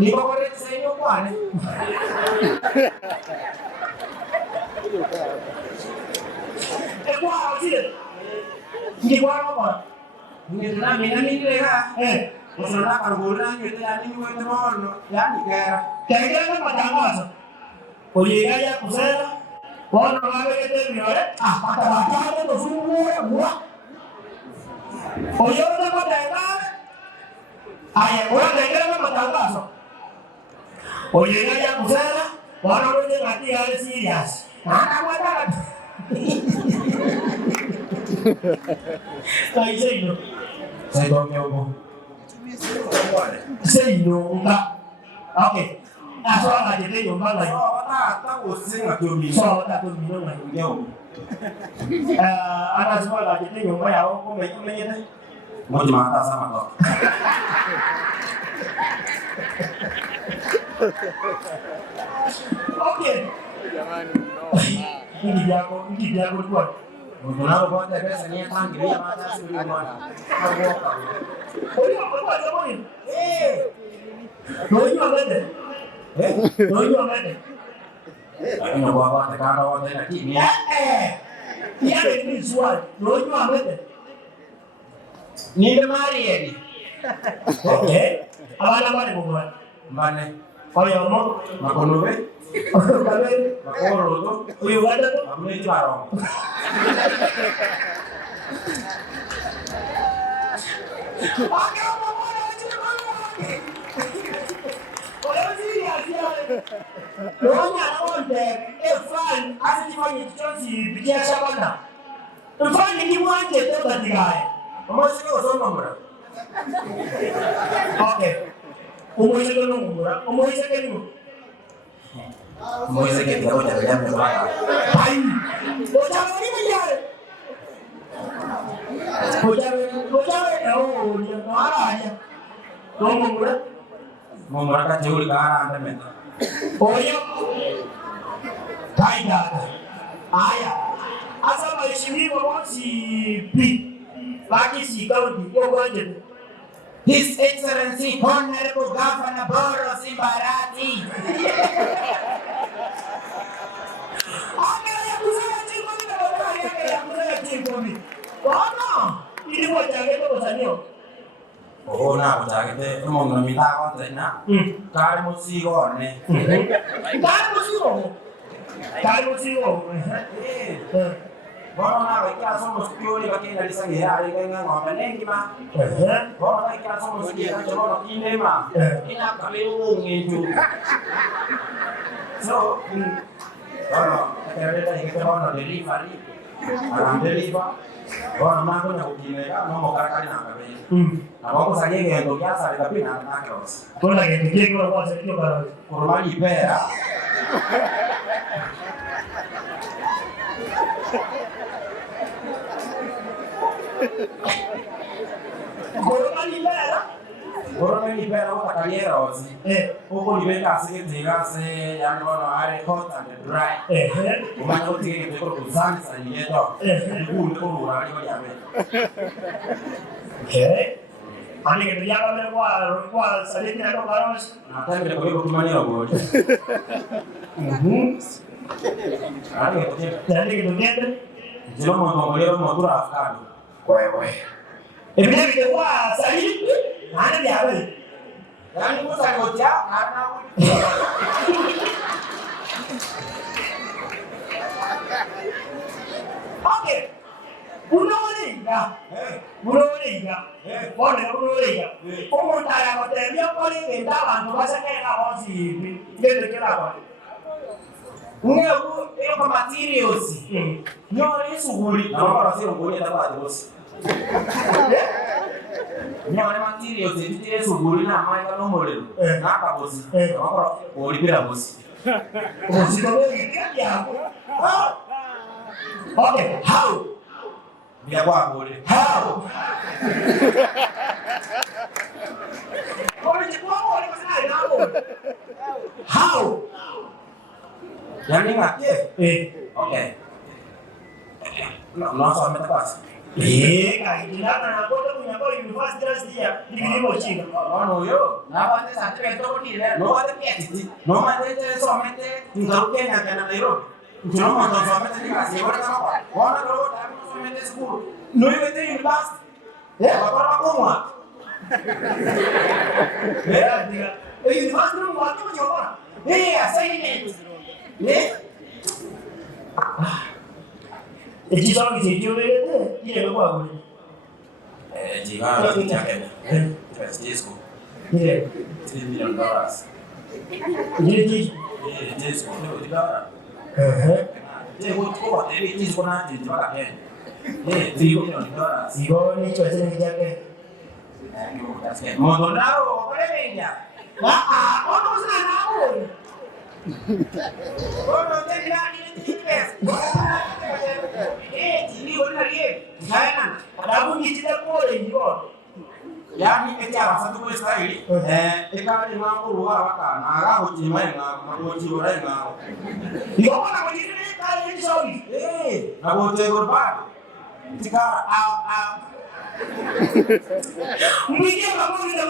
Ni ba ko rin sa inyo ko ano? Kwa sih. Hindi ko ano ko. Hindi na minamili ka. Masarap ang bulan gitu ya ni mo ito no. Yan kaya. Kaya na matangas. Oye ya kusera. Bueno, no me quede mi hora. Hasta la tarde nos fuimos a jugar. Oye, no me tenga. Ay, ahora tenga matangas. Oye ya kusera. Bueno, no me tenga aquí a serias. Nada guardar. Tay sino? Say mo. Sino ka? Okay. So ang atin yung mga ta usin at yung so ta yung mga yung ana so ang atin yung mga ako may yan mo di mata sama to. Okay. Hindi ako buat. Mula ko ta besa niya tang gili mata sa mga ako. Oy, ako ba mo ni? Noy maganda. Noy maganda. Ano ba ba ta karo ta na kimi? Ya ni sual. Noy maganda. Ni de mari ni. Okay. Abana ba ni mo ba? Bane. Oyo mo makonobe. Makoro to. Uyu ada to. Amne jaro. Lonya onde efan asifanye kichonzi bikia shabana. Efan ni mwanje to badigaye. Omosi ko so mamura. Okay. Omosi ko no mamura. Omosi ko ni. Moise que te voy a ver me va. Ay. Bocha ni me llare. Bocha oh ni no ara ya. No mamura. Mamura ka juri ka ara ande me. Oyo. Taida. Aya. Asa maheshimiwa kwa si pi. Baki si kaunti kwa kwanje. His Excellency Honorable Governor Boro Simbarati. Oh, na bajagete mo namita ko na. Kari mo sigo ne. Kari mo sigo. Bono na ikia somos piori bakit na lisang ihari kaya nga ngomene kima. Bono na ikia somos ikia choro kinema. Ina kami itu. So, bono kaya kita bono delivery. Alam deliver. Bono na ko na kine ka no mo kakali na ka be. Ako sa ngeke ndo kya sa tapi na na kos. Bono na ngeke ko ko sa kyo para formali pera. Corona libera una carriera oggi. Un po' diventa se yani wana are hot and dry. Uma no tiene que por usar esa nieto. Un po' ora ni ya me. Okay. Ani que ya va a ver cuál salir que no paramos. Hasta que por manera go. Ani que tú entiendes? Yo mo dura afkado. Wewe. Ebi que wa salir ana dia apa? Yang itu saya gojak karena oke. Uno ya. Boleh ya. Como tara ko te vio por que estaba no vas a que la voz y de que la voz. Ngeu eu para materials. Não isso guri. Não para ser guri da voz. Nyama materials zitire suguri na mai ka nomole na ka bosi akoro ori pira bosi bosi ko ya okay how dia kwa bole how ori kwa ori ko sai na bo how yani ngake okay no so meta pas Kaitana na kota kunyako university last year nilimo chinga. Ono yo, na wate certificate ko ni le, no wate PhD. No mate te somete ngaruke na kana Nairobi. Kuno mo to somete ni kasi wala ka kwa. Wana ko ta mo somete school. No yete university. Para ko mo. Diga. University mo wate mo chopa. Assignment. Ekisomo kyekyobedde kireme kwagula. Jiga kitakena. Disco. $3 million. Kiki? Disco no diga. Ko wa tebi disco na jiga la ken. $3 million. Igo ni choche ni jake. Mondonaro prevenja. Ono sana nao. Ono tena ni tipes. Tini wala rie. Sana. Adabu ngichida kule ndio. Yani echa basatu kwa style. Ekale mangu ruwa waka. Naga hojima nga, hojima nga. Ndio kwa kujiri kale ni sawi. Na bote gorba. Tika Mwingie pamoja na